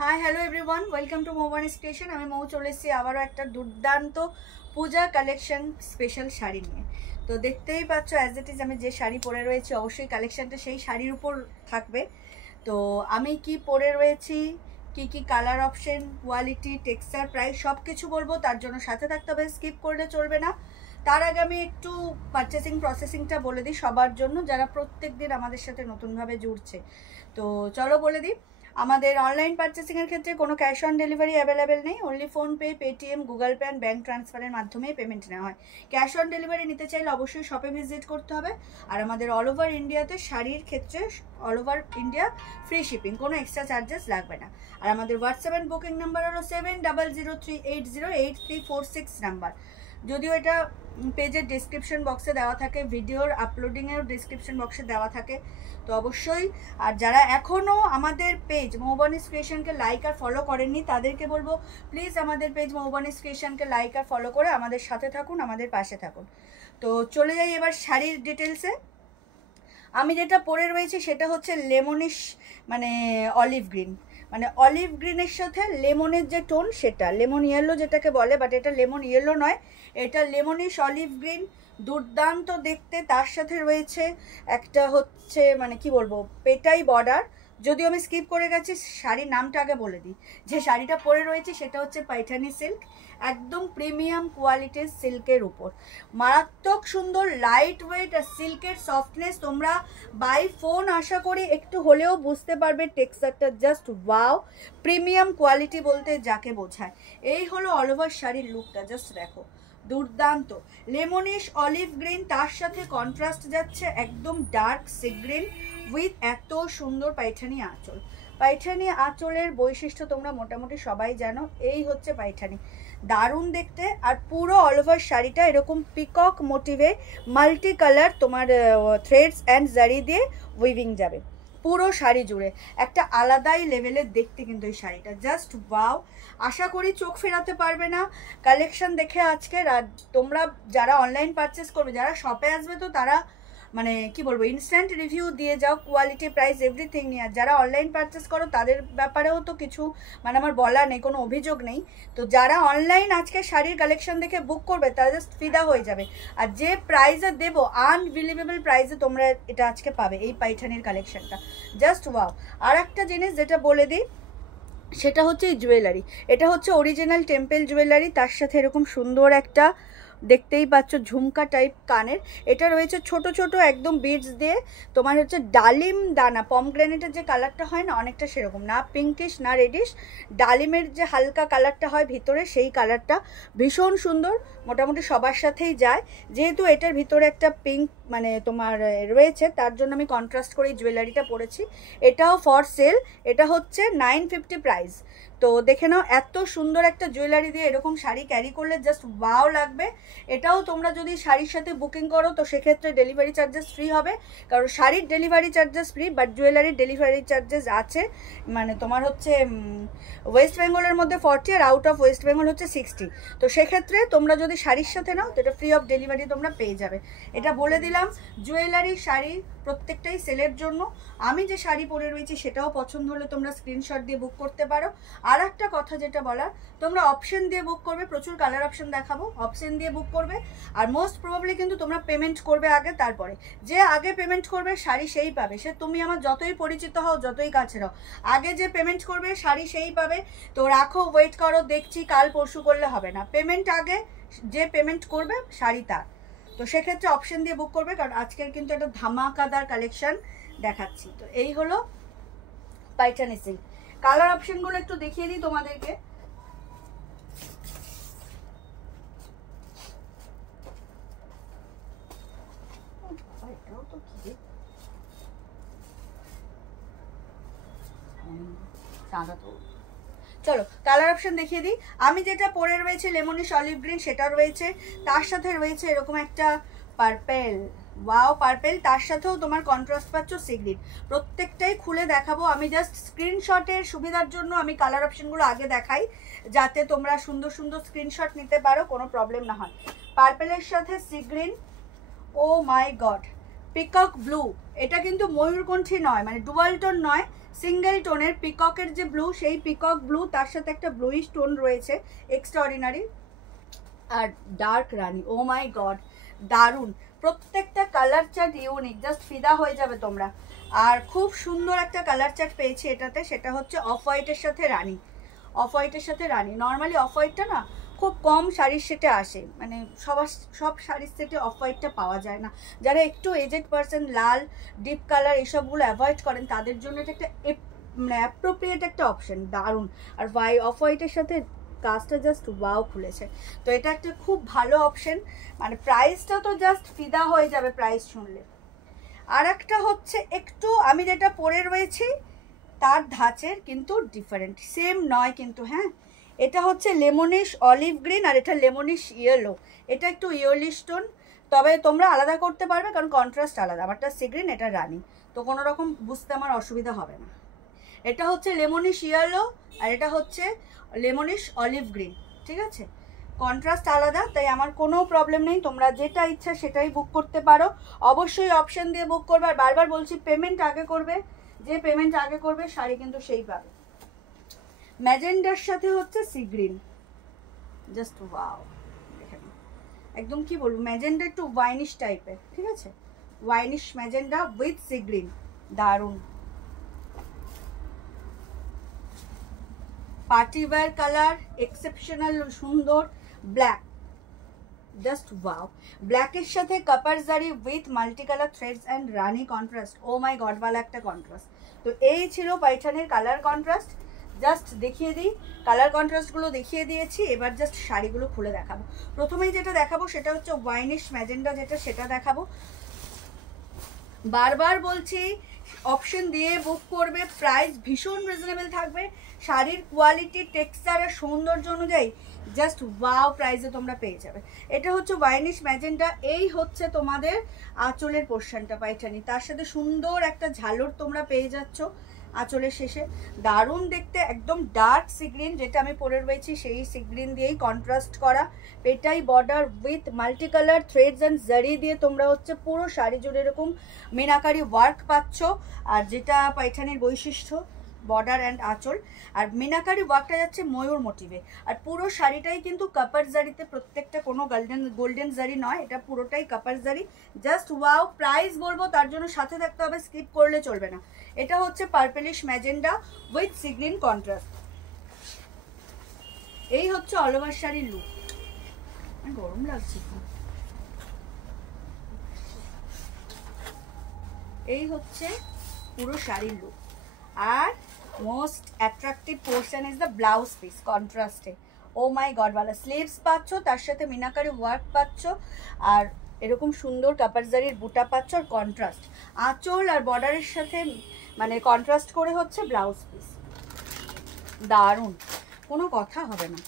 High hello everyone, welcome to Moubani station. আমি মৌ চলে এসেছি আবারও একটা দুর্দান্ত পূজা কালেকশন স্পেশাল শাড়ি নিয়ে। তো দেখতেই পাচ্ছ অ্যাজ ইট ইজ আমি যে শাড়ি পরে রয়েছি, অবশ্যই কালেকশনটা সেই শাড়ির উপর থাকবে। তো আমি কি পরে রয়েছি, কি কি colour option, quality, texture, price সব কিছু বলবো। তার জন্য সাথে থাকতে হবে, স্কিপ করলে চলবে না। তার আগে আমি একটু পারচেসিং প্রসেসিংটা বলে দিই সবার জন্য যারা প্রত্যেক দিন আমাদের সাথে নতুনভাবে জুড়ছে। তো চলো বলে দিই, আমাদের অনলাইন পারচেসিংয়ের ক্ষেত্রে কোনো ক্যাশ অন ডেলিভারি অ্যাভেলেবেল নেই। Only PhonePe, Paytm, Google pay and bank ট্রান্সফারের মাধ্যমেই পেমেন্ট নেওয়া হয়। ক্যাশ অন ডেলিভারি নিতে চাইলে অবশ্যই শপে ভিজিট করতে হবে। আর আমাদের অল ওভার ইন্ডিয়াতে শাড়ির ক্ষেত্রে all over India free shipping, কোনো এক্সট্রা চার্জেস লাগবে না। আর আমাদের হোয়াটসঅ্যাপ অ্যান্ড বুকিং নাম্বার হলো 7003808346 নাম্বার। যদিও এটা পেজের ডিসক্রিপশন বক্সে দেওয়া থাকে, ভিডিওর আপলোডিংয়ের ডিসক্রিপশন বক্সে দেওয়া থাকে। তো অবশ্যই, আর যারা এখনও আমাদের পেজ মৌবানিস ক্রিয়েশনকে লাইক আর ফলো করেননি তাদেরকে বলবো প্লিজ আমাদের পেজ মৌবানিস ক্রিয়েশনকে লাইক আর ফলো করে আমাদের সাথে থাকুন, আমাদের পাশে থাকুন। তো চলে যাই এবার শাড়ির ডিটেলসে। আমি যেটা পরে রয়েছি সেটা হচ্ছে লেমনিশ, মানে অলিভ গ্রিন, মানে অলিভ গ্রিনের সাথে লেমনের যে টোন সেটা লেমন ইয়েলো যেটাকে বলে, বাট এটা লেমন ইয়েলো নয়, এটা লেমনিশ অলিভ গ্রিন। দুর্দান্ত দেখতে। তার সাথে রয়েছে একটা হচ্ছে মানে কি বলবো পেটাই বর্ডার। যদিও আমি স্কিপ করে গেছি, শাড়ির নামটা আগে বলে দিই। যে শাড়িটা পরে রয়েছে সেটা হচ্ছে পাইঠানি সিল্ক, একদম প্রিমিয়াম কোয়ালিটির সিল্কের উপর। মারাত্মক সুন্দর, লাইট ওয়েট আর সিল্কের সফটনেস। তোমরা বাই ফোন আশা করি একটু হলেও বুঝতে পারবে টেক্সচারটা জাস্ট ওয়াও। প্রিমিয়াম কোয়ালিটি বলতে যাকে বোঝায়, এই হলো অল ওভার শাড়ির লুকটা। জাস্ট দেখো, দুর্দান্ত লেমনিশ অলিভ গ্রিন, তার সাথে কন্ট্রাস্ট যাচ্ছে একদম ডার্ক সি গ্রিন উইথ এত সুন্দর পাইঠানি আঁচল। পাইঠানি আঁচলের বৈশিষ্ট্য তোমরা মোটামুটি সবাই জানো। এই হচ্ছে পাইঠানি, দারুণ দেখতে। আর পুরো অল ওভার শাড়িটা এরকম পিকক মোটিভে মাল্টি কালার তোমার থ্রেডস অ্যান্ড জারি দিয়ে উইভিং যাবে পুরো শাড়ি জুড়ে। একটা আলাদাই লেভেলের দেখতে কিন্তু এই শাড়িটা, জাস্ট ওয়াও। আশা করি চোখ ফেরাতে পারবে না কালেকশন দেখে আজকে। তোমরা যারা অনলাইন পারচেস করবে, যারা শপে আসবে তো তারা মানে কি বলবো ইনস্ট্যান্ট রিভিউ দিয়ে যাও, কোয়ালিটি, প্রাইস, এভরিথিং নিয়ে। আর যারা অনলাইন পারচেস করো তাদের ব্যাপারেও তো কিছু মানে আমার বলা নেই, কোনো অভিযোগ নেই। তো যারা অনলাইন আজকে শাড়ির কালেকশন দেখে বুক করবে তারা জাস্ট ফিদা হয়ে যাবে। আর যে প্রাইসে দেবো, আনবিলিভেবল প্রাইসে তোমরা এটা আজকে পাবে, এই পাইঠানির কালেকশনটা জাস্ট ওয়াও। আর একটা জিনিস যেটা বলে দিই সেটা হচ্ছে এই জুয়েলারি। এটা হচ্ছে অরিজিনাল টেম্পল জুয়েলারি, তার সাথে এরকম সুন্দর একটা দেখতেই পাচ্ছ ঝুমকা টাইপ কানের। এটা রয়েছে ছোট ছোট একদম বিডস দিয়ে, তোমার হচ্ছে ডালিম দানা, পমগ্রেনেটের যে কালারটা হয় না অনেকটা সেরকম, না পিঙ্কিশ না রেডিশ, ডালিমের যে হালকা কালারটা হয় ভিতরে সেই কালারটা ভীষণ সুন্দর, মোটামুটি সবার সাথেই যায়। যেহেতু এটার ভিতরে একটা পিঙ্ক মানে তোমার রয়েছে, তার জন্য আমি কন্ট্রাস্ট করে এই জুয়েলারিটা পরেছি। এটাও ফর সেল, এটা হচ্ছে 950 প্রাইস। তো দেখে নাও, এত সুন্দর একটা জুয়েলারি দিয়ে এরকম শাড়ি ক্যারি করলে জাস্ট ওয়াও লাগবে। এটাও তোমরা যদি শাড়ির সাথে বুকিং করো তো সেক্ষেত্রে ডেলিভারি চার্জেস ফ্রি হবে, কারণ শাড়ির ডেলিভারি চার্জেস ফ্রি, বাট জুয়েলারির ডেলিভারি চার্জেস আছে। মানে তোমার হচ্ছে ওয়েস্ট বেঙ্গলের মধ্যে 40 আর আউট অফ ওয়েস্ট বেঙ্গল হচ্ছে 60। তো সেক্ষেত্রে তোমরা যদি শাড়ির সাথে নাও তো এটা ফ্রি অফ ডেলিভারি তোমরা পেয়ে যাবে। এটা বলে দিলাম, জুয়েলারি শাড়ি প্রত্যেকটাই সেলের জন্য। আমি যে শাড়ি পরে রয়েছি সেটাও পছন্দ হলে তোমরা স্ক্রিনশট দিয়ে বুক করতে পারো। আর একটা কথা যেটা বলার, তোমরা অপশন দিয়ে বুক করবে, প্রচুর কালার অপশন দেখাবো, অপশন দিয়ে বুক করবে। আর মোস্ট প্রবাবলি কিন্তু তোমরা পেমেন্ট করবে আগে, তারপরে যে আগে পেমেন্ট করবে শাড়ি সেই পাবে। সে তুমি আমার যতই পরিচিত হও, যতই কাছে হও, আগে যে পেমেন্ট করবে শাড়ি সেই পাবে। তো রাখো, ওয়েট করো, দেখছি কাল পরশু করলে হবে না। পেমেন্ট আগে, যে পেমেন্ট করবে শাড়ি তার। তো সেক্ষেত্রে অপশন দিয়ে বুক করবে, কারণ আজকের কিন্তু একটা ধামাকাদার কালেকশন দেখাচ্ছি। তো এই হলো পাইঠানি সিল্ক। কালার অপশনগুলো একটু দেখিয়ে দিই তোমাদেরকে। চলো কালার অপশন দেখিয়ে দিই। আমি যেটা পরে রয়েছে লেমনিশ অলিভ গ্রিন সেটা রয়েছে, তার সাথে রয়েছে এরকম একটা পার্পেল, ওয়াও পার্পেল, তার সাথেও তোমার কন্ট্রাস্ট পাচ্ছ সি গ্রিন। প্রত্যেকটাই খুলে দেখাবো, আমি জাস্ট স্ক্রিনশটের সুবিধার জন্য আমি কালার অপশনগুলো আগে দেখাই, যাতে তোমরা সুন্দর সুন্দর স্ক্রিনশট নিতে পারো, কোনো প্রবলেম না হয়। পার্পেলের সাথে sea green, O my god, peacock blue, এটা কিন্তু ময়ূরকণ্ঠী নয়, মানে ডুয়াল টোন নয়, সিঙ্গেল টোনের পিককের যে ব্লু, সেই পিকক ব্লু, তার সাথে একটা ব্লুইশ টোন রয়েছে, extraordinary. R dark Rani, O my god, দারুণ, প্রত্যেকটা কালার চার্ট ইউনিক, জাস্ট ফিদা হয়ে যাবে তোমরা। আর খুব সুন্দর একটা কালার চার্ট পেয়েছি এটাতে, সেটা হচ্ছে অফ হোয়াইটের সাথে রানি। অফ হোয়াইটের সাথে রানি, নর্মালি অফ হোয়াইটটা না খুব কম শাড়ির সেটে আসে, মানে সব শাড়ির সেটে অফ হোয়াইটটা পাওয়া যায় না। যারা একটু এজেড পার্সন, লাল, ডিপ কালার এসবগুলো অ্যাভয়েড করেন, তাদের জন্য এটা একটা মানে অ্যাপ্রোপ্রিয়েট একটা অপশন, দারুণ। আর অফ হোয়াইটের সাথে কাজটা জাস্ট ওয়াও খুলেছে, তো এটা একটা খুব ভালো অপশন, মানে প্রাইসটা তো জাস্ট ফিদা হয়ে যাবে প্রাইস শুনলে। আর একটা হচ্ছে একটু আমি যেটা পরে রয়েছি তার ধাঁচের কিন্তু ডিফারেন্ট, সেম নয় কিন্তু, হ্যাঁ, এটা হচ্ছে লেমনিশ অলিভ গ্রিন আর এটা লেমনিশ ইয়েলো, এটা একটু ইয়েলিশ টোন, তবে তোমরা আলাদা করতে পারবে কারণ কন্ট্রাস্ট আলাদা, আমারটা সি গ্রিন, এটা রানি, তো কোনো রকম বুঝতে আমার অসুবিধা হবে না। এটা হচ্ছে লেমনিশ ইয়েলো আর এটা হচ্ছে লেমনিশ অলিভ গ্রিন, ঠিক আছে, কন্ট্রাস্ট আলাদা, তাই আমার কোনো প্রবলেম নেই, তোমরা যেটা ইচ্ছা সেটাই বুক করতে পারো। অবশ্যই অপশন দিয়ে বুক করবে, আর বারবার বলছি পেমেন্ট আগে করবে, যে পেমেন্ট আগে করবে শাড়ি কিন্তু সেই পাবে। ম্যাজেন্ডার সাথে হচ্ছে সি গ্রিন, জাস্ট ওয়াও, দেখে নাও, একদম কি বলবো, ম্যাজেন্ডা একটু ওয়াইনিশ টাইপের, ঠিক আছে, winish magenta with sea green, দারুণ। পার্টি ওয়্যার কালার, এক্সেপশনাল সুন্দর, ব্ল্যাক, জাস্ট ওয়াও, ব্ল্যাকের সাথে copper zari with multi colour threads and রানি কন্ট্রাস্ট, ও মাই গড ওয়ালা একটা কন্ট্রাস্ট। তো এই ছিল পাইঠানের কালার কন্ট্রাস্ট, জাস্ট দেখিয়ে দিই, কালার কন্ট্রাস্টগুলো দেখিয়ে দিয়েছি, এবার জাস্ট শাড়িগুলো খুলে দেখাবো। প্রথমেই যেটা দেখাবো সেটা হচ্ছে ওয়াইনিশ ম্যাজেন্ডা, যেটা সেটা দেখাবো। বারবার বলছি অপশন দিয়ে বুক করবে, প্রাইস ভীষণ রিজনেবল থাকবে, শাড়ির কোয়ালিটি, টেক্সচার আর সৌন্দর্য অনুযায়ী জাস্ট ওয়াও প্রাইসে তোমরা পেয়ে যাবে। এটা হচ্ছে ওয়াইনিশ ম্যাজেন্টা, এই হচ্ছে তোমাদের আঁচলের পোর্শনটা পাইঠানি, তার সাথে সুন্দর একটা ঝালর তোমরা পেয়ে যাচ্ছ আঁচলের শেষে, দারুণ দেখতে, একদম ডার্ক সি গ্রিন, যেটা আমি পরে রয়েছি সেই সি গ্রিন দিয়েই কন্ট্রাস্ট করা, পেটাই border with multi colour threads and zari দিয়ে তোমরা হচ্ছে পুরো শাড়ি জুড়ে এরকম মিনাকারি ওয়ার্ক পাচ্ছ, আর যেটা পাইঠানির বৈশিষ্ট্য, বর্ডার অ্যান্ড আঁচল, আর মিনাকারি ওয়ার্কটা যাচ্ছে ময়ূর মোটিভে, আর পুরো শাড়িটাই কিন্তু কাপার জারিতে, প্রত্যেকটা কোনো গোল্ডেন জারি নয়, এটা পুরোটাই কাপার জারি, জাস্ট ওয়াও। প্রাইস বলবো তার জন্য সাথে থাকতে হবে, স্কিপ করলে চলবে না। এটা হচ্ছে purplish magenta with sea green contrast, এই হচ্ছে অল ওভার শাড়ির লুক, গরম লাগছে, এই হচ্ছে পুরো শাড়ির লুক। আর most attractive portion is the blouse piece, কন্ট্রাস্টে, ও মাই গড ওয়ালা স্লিভস পাচ্ছ, তার সাথে মিনাকারি ওয়ার্ক পাচ্ছ, আর এরকম সুন্দর কাপারজারির বুটা পাচ্ছ, আর কন্ট্রাস্ট আঁচল আর বর্ডারের সাথে মানে কন্ট্রাস্ট করে হচ্ছে ব্লাউজ পিস, দারুণ, কোনো কথা হবে না।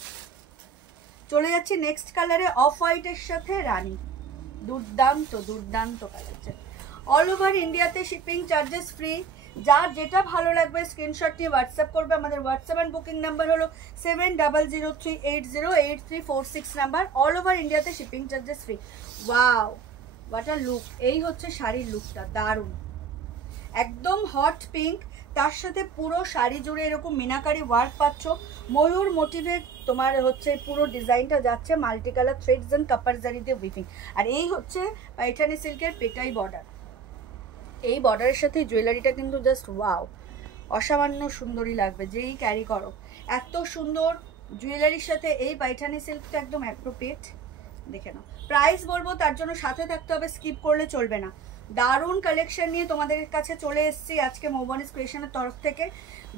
চলে যাচ্ছি নেক্সট কালারে, অফ হোয়াইটের সাথে রানি, দুর্দান্ত দুর্দান্ত কালার। অল ওভার ইন্ডিয়াতে শিপিং চার্জেস ফ্রি, যার যেটা ভালো লাগবে স্ক্রিনশট নিয়ে হোয়াটসঅ্যাপ করবে। আমাদের হোয়াটসঅ্যাপ অ্যান্ড বুকিং নাম্বার হলো 7003808346 নাম্বার। অল ওভার ইন্ডিয়াতে shipping charges free. Wow what a look, এই হচ্ছে শাড়ির লুকটা, দারুণ, একদম হট পিঙ্ক, তার সাথে পুরো শাড়ি জুড়ে এরকম মিনাকারি ওয়ার্ক পাচ্ছ, ময়ূর মোটিভে তোমার হচ্ছে পুরো ডিজাইনটা যাচ্ছে, মাল্টি কালার থ্রেডস এন্ড কাপার জারি দিয়ে উইভিং, আর এই হচ্ছে পাইঠানি সিল্কের পেটাই বর্ডার, এই বর্ডারের সাথে জুয়েলারিটা কিন্তু জাস্ট ওয়াও, অসামান্য সুন্দরী লাগবে যেই ক্যারি করো, এত সুন্দর জুয়েলারির সাথে এই পাইঠানি সিল্কটা একদম অ্যাপ্রোপ্রিয়েট। দেখে নাও, প্রাইস বলবো তার জন্য সাথে থাকতে হবে, স্কিপ করলে চলবে না। দারুণ কালেকশন নিয়ে তোমাদের কাছে চলে এসেছি আজকে মৌবনিস ক্রিয়েশনের তরফ থেকে,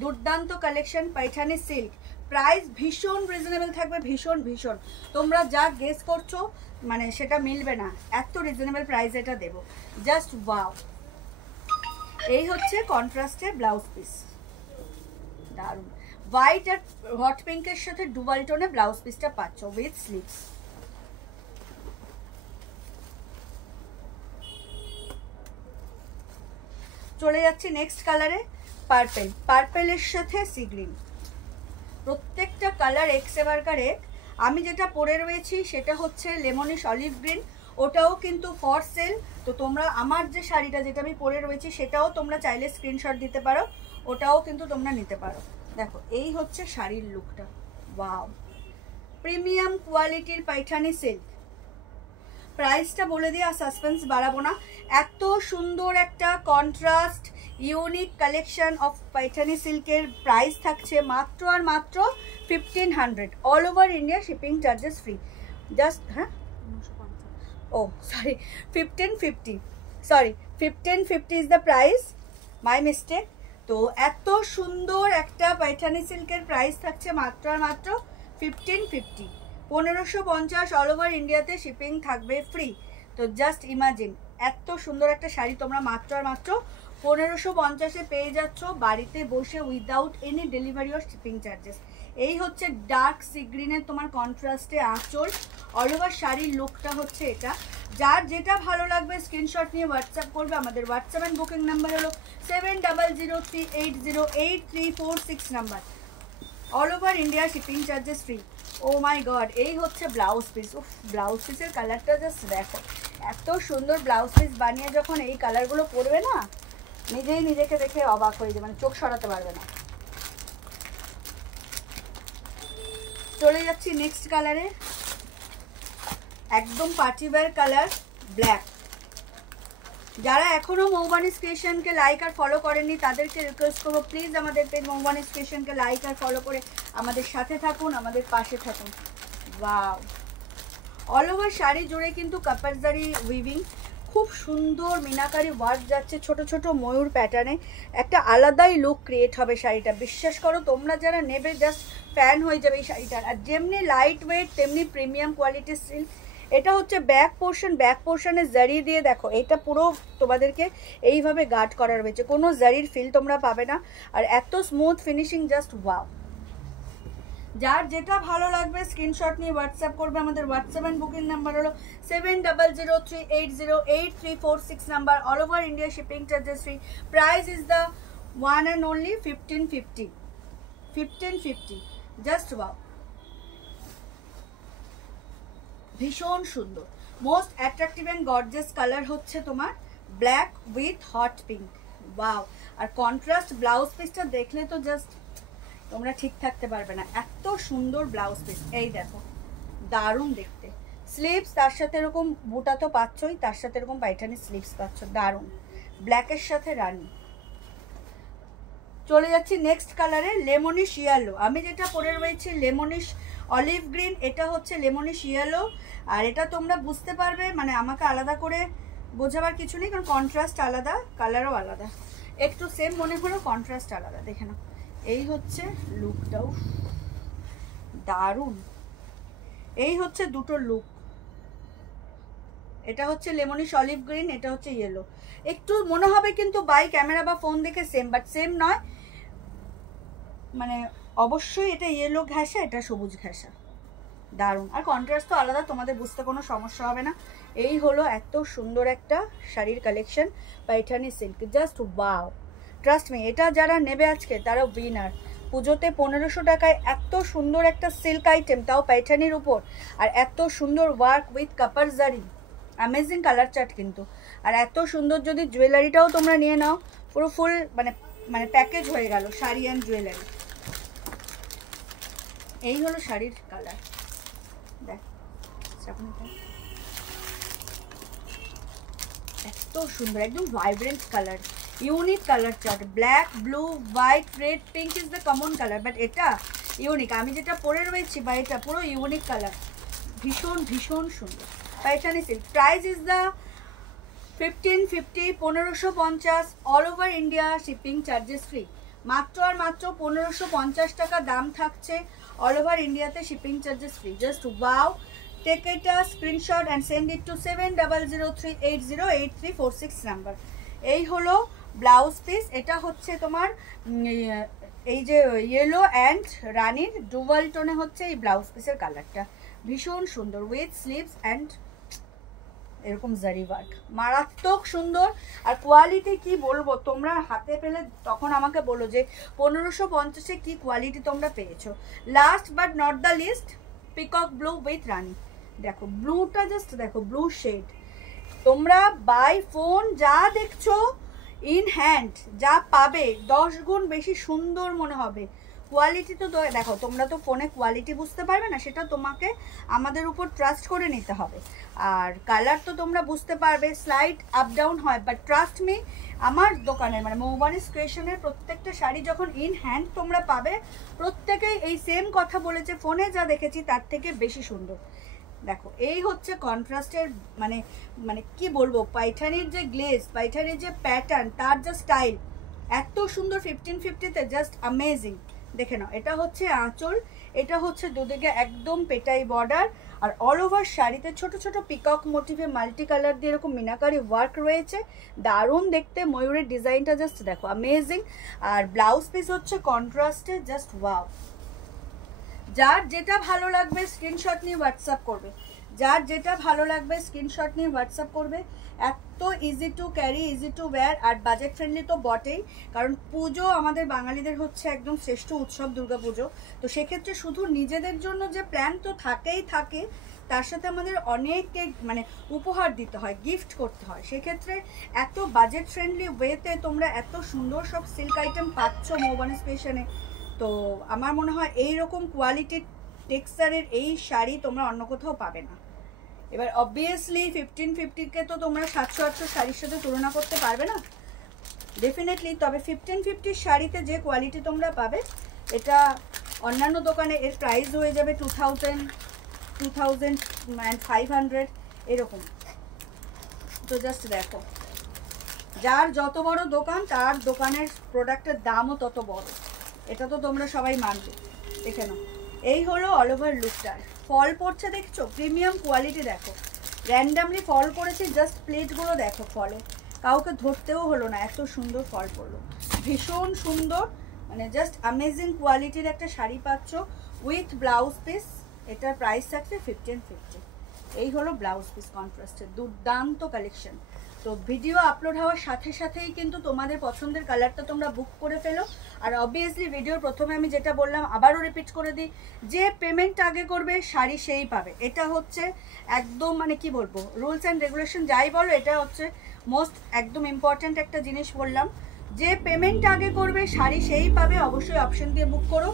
দুর্দান্ত কালেকশন পাইঠানি সিল্ক, প্রাইস ভীষণ রিজনেবল থাকবে, ভীষণ ভীষণ, তোমরা যা গেস করছো মানে সেটা মিলবে না, এত রিজনেবল প্রাইস এটা দেবো, জাস্ট ওয়াও। এই হচ্ছে কন্ট্রাস্টের ব্লাউজ পিস, দারুণ, হোয়াইট আর হট পিঙ্কের সাথে ডুয়াল টোনে ব্লাউজ পিসটা পাচ্ছ উইথ স্লিভস। চলে যাচ্ছি নেক্সট কালারে, পার্পেল, পার্পেলের সাথে সি গ্রিন, প্রত্যেকটা কালার এক্স এবারকার এক। আমি যেটা পরে রয়েছি সেটা হচ্ছে লেমনিশ অলিভ গ্রিন, ওটাও কিন্তু ফর সেল। তো তোমরা আমার যে শাড়িটা যেটা আমি পরে রয়েছি সেটাও তোমরা চাইলে স্ক্রিনশট দিতে পারো, ওটাও কিন্তু তোমরা নিতে পারো। দেখো এই হচ্ছে শাড়ির লুকটা, ওয়াও, প্রিমিয়াম কোয়ালিটির পাইঠানি সিল্ক। প্রাইসটা বলে দিয়ে আর সাসপেন্স বাড়াবো না। এত সুন্দর একটা contrast unique collection of Paithani সিল্কের প্রাইস থাকছে মাত্র আর মাত্র 1500, all over India shipping charges free. Just হ্যাঁ, oh sorry, 1550, sorry 1550 is the price, my mistake. তো এত সুন্দর একটা পাইঠানি সিল্কের প্রাইস থাকছে মাত্র আর মাত্র 1550, 1550, অল ওভার ইন্ডিয়াতে শিপিং থাকবে ফ্রি। তো জাস্ট ইমাজিন এত সুন্দর একটা শাড়ি তোমরা মাত্র আর মাত্র 1550-এ পেয়ে যাচ্ছ বাড়িতে বসে without any delivery or shipping charges. এই হচ্ছে ডার্ক সি গ্রিনের তোমার কন্ট্রাস্টে আঁচল, অল ওভার শাড়ির লুকটা হচ্ছে এটা। যার যেটা ভালো লাগবে স্ক্রিনশট নিয়ে হোয়াটসঅ্যাপ করবে। আমাদের হোয়াটসঅ্যাপ অ্যান্ড বুকিং নাম্বার হলো 7003808346 number, all over India shipping charges free. Oh my god, এই হচ্ছে ব্লাউজ পিস। উফ, ব্লাউজ পিসের কালারটা জাস্ট দেখো, এত সুন্দর ব্লাউজ পিস বানিয়ে যখন এই কালারগুলো পরবে না, নিজেই নিজেকে দেখে অবাক হয়ে যাবে, মানে চোখ সরাতে পারবে না। চলে যাচ্ছি নেক্সট কালারে, একদম পার্টিওয়্যার কালার ব্ল্যাক। যারা এখনো মৌবানিস ক্রিয়েশনকে লাইক আর ফলো করেননি তাদেরকে রিকোয়েস্ট করবো প্লিজ আমাদের পেজ মৌবানিস ক্রিয়েশনকে লাইক আর ফলো করে আমাদের সাথে থাকুন, আমাদের পাশে থাকুন। ওয়াও, অল ওভার শাড়ি জুড়ে কিন্তু কাপারজারি উইভিং, খুব সুন্দর মিনাকারি ওয়ার্ক যাচ্ছে ছোট ছোট ময়ূর প্যাটার্নে, একটা আলাদাই লুক ক্রিয়েট হবে শাড়িটা। বিশ্বাস করো তোমরা যারা নেবে জাস্ট ফ্যান হয়ে যাবে এই শাড়িটার। আর যেমনি লাইট ওয়েট তেমনি প্রিমিয়াম কোয়ালিটির সিল্ক। এটা হচ্ছে ব্যাক পোর্শন, ব্যাক পোর্শনে জারি দিয়ে দেখো এটা পুরো তোমাদেরকে এইভাবে গার্ড করা রয়েছে, কোনো জারির ফিল তোমরা পাবে না। আর এত স্মুথ ফিনিশিং, জাস্ট ওয়াও। যার যেটা ভালো লাগবে স্ক্রিনশট নিয়ে হোয়াটসঅ্যাপ করবে। আমাদের হোয়াটসঅ্যাপ অ্যান্ড বুকিং নাম্বার হলো 7003808346 number, all over India shipping charges free. Price is the one and only 1550, just wow, ভীষণ সুন্দর। Most attractive and gorgeous colour হচ্ছে তোমার black with hot pink, wow. আর contrast blouse পিসটা দেখলে তো just তোমরা ঠিক থাকতে পারবে না, এত সুন্দর ব্লাউজ পিস। এই দেখো দারুণ দেখতে, স্লিভস তার সাথে এরকম বুটা তো পাচ্ছই, তার সাথে এরকম পাইঠানি স্লিভস পাচ্ছ, দারুণ। ব্ল্যাকের সাথে রানি। চলে যাচ্ছি নেক্সট কালারে, লেমনিশ ইয়েলো। আমি যেটা পরে রয়েছি লেমনিশ অলিভ গ্রিন, এটা হচ্ছে লেমনিশ ইয়েলো। আর এটা তোমরা বুঝতে পারবে, মানে আমাকে আলাদা করে বোঝাবার কিছু নেই, কারণ কন্ট্রাস্ট আলাদা, কালারও আলাদা। একটু সেম মনে হলো, কন্ট্রাস্ট আলাদা। দেখে নাও, এই হচ্ছে লুকটাও দারুণ। এই হচ্ছে দুটো লুক, এটা হচ্ছে লেমনিশ অলিভ গ্রিন, এটা হচ্ছে ইয়েলো। একটু মনে হবে কিন্তু বাই ক্যামেরা বা ফোন দেখে সেম, বাট সেম নয়, মানে অবশ্যই এটা ইয়েলো ঘেঁষা, এটা সবুজ ঘেঁষা, দারুণ। আর কন্ট্রাস্ট তো আলাদা, তোমাদের বুঝতে কোনো সমস্যা হবে না। এই হলো এত সুন্দর একটা শাড়ির collection Paithani silk, just wow. Trust me, এটা যারা নেবে আজকে তারা উইনার। পুজোতে 1500 টাকায় এত সুন্দর একটা সিল্ক আইটেম, তাও পাইঠানির উপর, আর এত সুন্দর work with copper zari, amazing colour chart কিন্তু। আর এত সুন্দর যদি জুয়েলারিটাও তোমরা নিয়ে নাও, পুরো ফুল মানে প্যাকেজ হয়ে গেল শাড়ি অ্যান্ড জুয়েলারি। এই হলো শাড়ির কালার, দেখ এত সুন্দর, একদম vibrant colour, unique colour chart. Black, blue, white, red, pink is the common colour, but এটা ইউনিক। আমি যেটা পরে রয়েছি বা এটা পুরো ইউনিক কালার, ভীষণ ভীষণ সুন্দর Paithani silk. Price is the 1550, 1550, all over India shipping charges free. মাত্র আর মাত্র 1550 টাকা দাম থাকছে, অল ওভার ইন্ডিয়াতে shipping charges free, just wow. Take it a screenshot and send it to 7003808346 number. এই হলো ব্লাউজ পিস, এটা হচ্ছে তোমার এই যে ইয়েলো অ্যান্ড রানির ডুয়াল টোনে হচ্ছে এই ব্লাউজ পিসের কালারটা, ভীষণ সুন্দর উইথ স্লিভস অ্যান্ড এরকম জারি ওয়ার্ক, মারাত্মক সুন্দর। আর কোয়ালিটি কি বলবো, তোমরা হাতে পেলে তখন আমাকে বলো যে 1550-এ কি কোয়ালিটি তোমরা পেয়েছো। Last but not the least, peacock blue with rani, দেখো ব্লুটা জাস্ট দেখো, ব্লু শেড। তোমরা বাই ফোন যা দেখছো ইন হ্যান্ড যা পাবে 10 গুণ বেশি সুন্দর মনে হবে। কোয়ালিটি তো দেখো, তোমরা তো ফোনে কোয়ালিটি বুঝতে পারবে না, সেটা তোমাকে আমাদের উপর ট্রাস্ট করে নিতে হবে। আর কালার তো তোমরা বুঝতে পারবে, স্লাইড আপ ডাউন হয়, বাট ট্রাস্ট মি আমার দোকানের মানে মৌবানিস ক্রিয়েশনের প্রত্যেকটা শাড়ি যখন ইন হ্যান্ড তোমরা পাবে, প্রত্যেকেই এই সেম কথা বলেছে, ফোনে যা দেখেছি তার থেকে বেশি সুন্দর। দেখো এই হচ্ছে কন্ট্রাস্টের মানে মানে কি বলবো, পাইঠানির যে গ্লেজ, পাইঠানির যে প্যাটার্ন, তার যে স্টাইল এত সুন্দর 1550-তে, জাস্ট অ্যামেজিং। দেখে নাও, এটা হচ্ছে আঁচল, এটা হচ্ছে দুদিকে একদম পেটাই বর্ডার, আর অল ওভার শাড়িতে ছোট ছোট পিকক মোটিভে মাল্টি কালার দিয়ে এরকম মিনাকারি ওয়ার্ক রয়েছে, দারুণ দেখতে। ময়ূরের ডিজাইনটা জাস্ট দেখো অ্যামেজিং। আর ব্লাউজ পিস হচ্ছে কন্ট্রাস্টে, জাস্ট ওয়াও। যার যেটা ভালো লাগবে স্ক্রিনশট নিয়ে হোয়াটসঅ্যাপ করবে, যার যেটা ভালো লাগবে স্ক্রিনশট নিয়ে হোয়াটসঅ্যাপ করবে। এত easy to carry, easy to wear, আর বাজেট ফ্রেন্ডলি তো বটেই, কারণ পুজো আমাদের বাঙালিদের হচ্ছে একদম শ্রেষ্ঠ উৎসব দুর্গা পুজো। তো সেক্ষেত্রে শুধু নিজেদের জন্য যে প্ল্যান তো থাকেই থাকে, তার সাথে আমাদের অনেককে মানে উপহার দিতে হয়, গিফট করতে হয়। সেক্ষেত্রে এত বাজেট ফ্রেন্ডলি ওয়েতে তোমরা এত সুন্দর সব সিল্ক আইটেম পাচ্ছ মৌবানিস ক্রিয়েশনে। তো আমার মনে হয় এইরকম কোয়ালিটির টেক্সচারের এই শাড়ি তোমরা অন্য কোথাও পাবে না। এবার অবভিয়াসলি 1550-কে তো তোমরা 700-800 শাড়ির সাথে তুলনা করতে পারবে না ডেফিনেটলি, তবে 1550 শাড়িতে যে কোয়ালিটি তোমরা পাবে, এটা অন্যান্য দোকানে এর প্রাইস হয়ে যাবে 2000, 2500 এরকম। তো জাস্ট দেখো, যার যত বড় দোকান তার দোকানের প্রোডাক্টের দামও তত বড়, এটা তো তোমরা সবাই মানবে। দেখে নাও, এই হলো অল ওভার লুকটার। ফল পড়ছে দেখছো, প্রিমিয়াম কোয়ালিটি দেখো, র্যান্ডামলি ফল পড়েছে, জাস্ট প্লেটগুলো দেখো, ফলে কাউকে ধরতেও হলো না, এত সুন্দর ফল পড়লো, ভীষণ সুন্দর, মানে জাস্ট অ্যামেজিং কোয়ালিটির একটা শাড়ি পাচ্ছ উইথ ব্লাউজ পিস। এটার প্রাইস থাকছে 1550। এই হলো ব্লাউজ পিস কন্ট্রাস্টের দুর্দান্ত কালেকশন। তো ভিডিও আপলোড হওয়ার সাথে সাথেই কিন্তু তোমাদের পছন্দের কালারটা তোমরা বুক করে ফেলো। আর অবভিয়াসলি ভিডিওর প্রথমে আমি যেটা বললাম আবারও রিপিট করে দিই, যে পেমেন্ট আগে করবে শাড়ি সেই পাবে। এটা হচ্ছে একদম মানে কি বলবো, রুলস অ্যান্ড রেগুলেশন যাই বলো, এটা হচ্ছে মোস্ট একদম ইম্পর্ট্যান্ট একটা জিনিস বললাম, যে পেমেন্ট আগে করবে শাড়ি সেই পাবে। অবশ্যই অপশন দিয়ে বুক করো।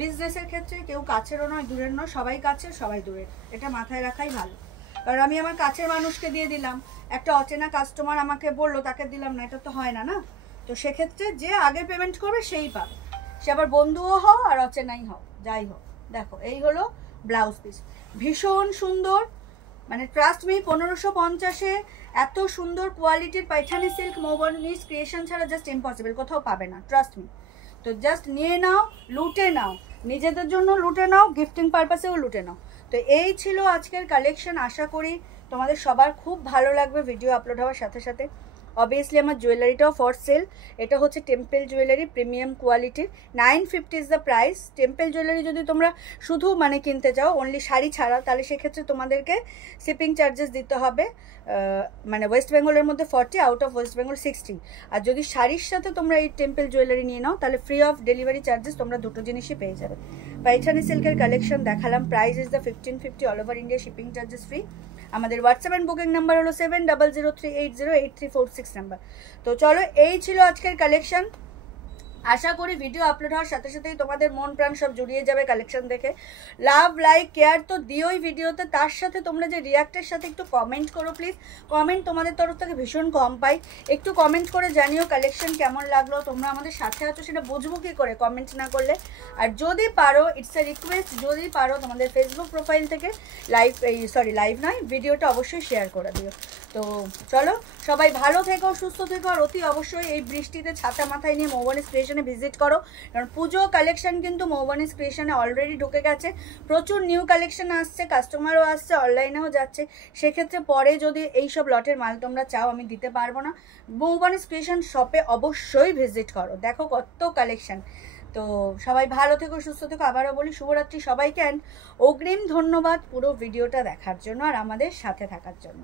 বিজনেসের ক্ষেত্রে কেউ কাছেরও নয় দূরের নয়, সবাই কাছের সবাই দূরের, এটা মাথায় রাখাই ভালো। কারণ আমি আমার কাছের মানুষকে দিয়ে দিলাম, একটা অচেনা কাস্টমার আমাকে বললো তাকে দিলাম না, এটা তো হয় না, না। তো সেক্ষেত্রে যে আগে পেমেন্ট করবে সেই পাবে, সে আবার বন্ধুও হও আর অচেনাই হও, যাই হোক। দেখো এই হলো ব্লাউজ পিস, ভীষণ সুন্দর, মানে ট্রাস্ট মি 1550-এ এত সুন্দর কোয়ালিটির পাইঠানি সিল্ক মৌবানিস ক্রিয়েশন ছাড়া জাস্ট ইম্পসিবল, কোথাও পাবে না, ট্রাস্ট মি। তো জাস্ট নিয়ে নাও, লুটে নাও, নিজেদের জন্য লুটে নাও, গিফটিং পারপাসেও লুটে নাও। তো এই ছিল আজকের কালেকশন, আশা করি তোমাদের সবার খুব ভালো লাগবে ভিডিও আপলোড হওয়ার সাথে সাথে। অবভিয়াসলি আমার জুয়েলারিটাও ফর সেল, এটা হচ্ছে টেম্পল জুয়েলারি প্রিমিয়াম কোয়ালিটির, 950 is the price. Temple jewellery যদি তোমরা শুধু মানে কিনতে চাও অনলি শাড়ি ছাড়া, তাহলে সেক্ষেত্রে তোমাদেরকে শিপিং চার্জেস দিতে হবে, মানে ওয়েস্ট বেঙ্গলের মধ্যে 40, আউট অফ ওয়েস্ট বেঙ্গল 60। আর যদি শাড়ির সাথে তোমরা এই টেম্পল জুয়েলারি নিয়ে নাও, তাহলে ফ্রি অফ ডেলিভারি চার্জেস তোমরা দুটো জিনিসই পেয়ে যাবে। পাইঠানি সিল্কের কালেকশন দেখালাম, price is the 1550, all over India shipping charges free. আমাদের হোয়াটসঅ্যাপ অ্যান্ড বুকিং নাম্বার হলো 7003808346 নাম্বার। তো চলো, এই ছিল আজকের কালেকশন। আশা করি ভিডিও আপলোড হওয়ার সাথে সাথেই তোমাদের মন প্রাণ সব জুড়িয়ে যাবে কালেকশন দেখে। লাভ লাইক কেয়ার তো দিওই ভিডিওতে, তার সাথে তোমরা যে রিয়াক্টের সাথে একটু কমেন্ট করো প্লিজ। কমেন্ট তোমাদের তরফ থেকে ভীষণ কম পাই, একটু কমেন্ট করে জানিও কালেকশন কেমন লাগলো। তোমরা আমাদের সাথে আছো সেটা বুঝবো কী করে কমেন্ট না করলে। আর যদি পারো, ইটস এ রিকোয়েস্ট, যদি পারো তোমাদের ফেসবুক প্রোফাইল থেকে লাইভ নয় ভিডিওটা অবশ্যই শেয়ার করে দিও। তো চলো, সবাই ভালো থেকো, সুস্থ থেকো, আর অতি অবশ্যই এই বৃষ্টিতে ছাতা মাথায় নিয়ে মৌবানিস ক্রিয়েশনে ভিজিট করো, কারণ পুজো কালেকশন কিন্তু মৌবানিস ক্রিয়েশনে অলরেডি ঢুকে গেছে, প্রচুর নিউ কালেকশন আসছে, কাস্টমারও আসছে, অনলাইনেও যাচ্ছে। সেক্ষেত্রে পরে যদি এইসব লটের মাল তোমরা চাও আমি দিতে পারবো না, মৌবানিস ক্রিয়েশন শপে অবশ্যই ভিজিট করো, দেখো কত কালেকশন। তো সবাই ভালো থেকো, সুস্থ থেকো, আবারও বলি শুভরাত্রি সবাইকে, অ্যান্ড অগ্রিম ধন্যবাদ পুরো ভিডিওটা দেখার জন্য আর আমাদের সাথে থাকার জন্য।